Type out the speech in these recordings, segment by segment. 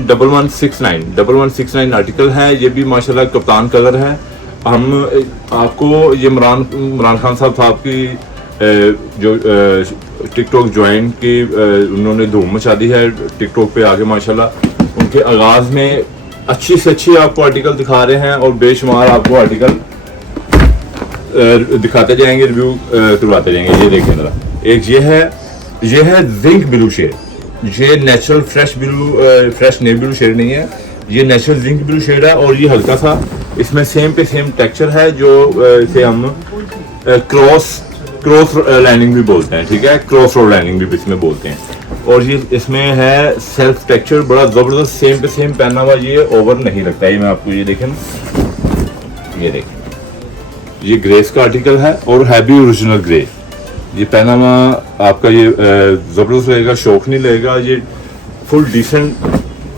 1169 article है। ये भी माशाल्लाह कप्तान कलर है। हम आपको ये इमरान खान साहब की जो टिकटॉक ज्वाइन की उन्होंने धूम मचा दी है टिकटॉक पे आगे माशाल्लाह। उनके आगाज़ में अच्छी से अच्छी आपको आर्टिकल दिखा रहे हैं और बेशुमार आपको आर्टिकल दिखाते जाएंगे, रिव्यू करवाते जाएंगे। ये देखें जरा, एक ये है जिंक ब्लू शेड। ये natural fresh navy blue shade नहीं है, ये नेचुरल जिंक ब्लू शेड है। और ये हल्का सा इसमें सेम टेक्सचर है जो इसे हम क्रॉस लाइनिंग भी बोलते हैं, ठीक है, क्रॉस रोड लाइनिंग भी इसमें बोलते हैं। और ये इसमें है सेल्फ टेक्सचर बड़ा जबरदस्त, सेम पहना हुआ, ये ओवर नहीं लगता है। मैं आपको ये देखें, ये ग्रेस का आर्टिकल है और है भी ओरिजिनल ग्रेस। ये पहना हुआ आपका ये जबरदस्त लगेगा, शौक नहीं लगेगा। ये फुल डिसेंट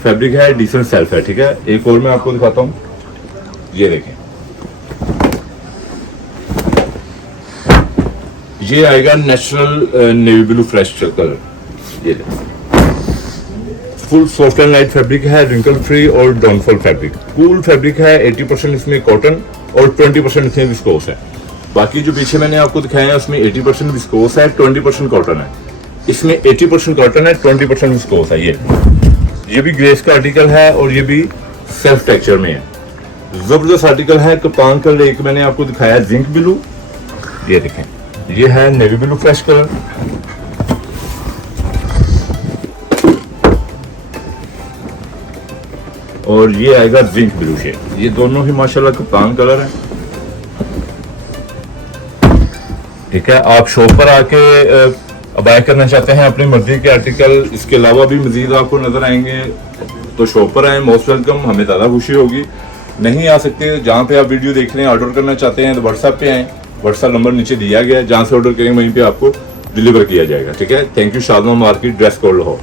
फैब्रिक है, डिसेंट सेल्फ है, ठीक है। एक और मैं आपको दिखाता हूँ, ये देखें, ये आएगा natural navy blue fresh colour. ये full soft and light fabric है, रिंकल फ्री और डाउनफॉल फैब्रिक, कूल फैब्रिक है। 80% इसमें कॉटन और 20% इसमें विस्कोस है। बाकी जो पीछे मैंने आपको दिखाया है उसमें 80% विस्कोस है, 20% कॉटन है। इसमें 80% कॉटन है, 20% विस्कोस है। ये भी ग्रेस का आर्टिकल है और ये भी सेल्फ टेक्सचर में है, जबरदस्त आर्टिकल है। कप्तान कलर एक मैंने आपको दिखाया जिंक ब्लू, ये देखें, ये है नेवी ब्लू फ्रेश कलर। और ये आएगा जिंक ब्लू शेड। ये दोनों ही माशाल्लाह कप्तान कलर है, ठीक है। आप शॉप पर आके बाय करना चाहते हैं अपनी मर्जी के आर्टिकल, इसके अलावा भी मजीद आपको नजर आएंगे तो शॉप पर आए, मोस्ट वेलकम, हमें ज़्यादा खुशी होगी। नहीं आ सकते जहाँ पे आप वीडियो देख रहे हैं, ऑर्डर करना चाहते हैं तो व्हाट्सएप पे आए, व्हाट्सएप नंबर नीचे दिया गया है, जहाँ से ऑर्डर करेंगे वहीं पे आपको डिलीवर किया जाएगा, ठीक है। Thank you. Shadman market, dress code Lahore.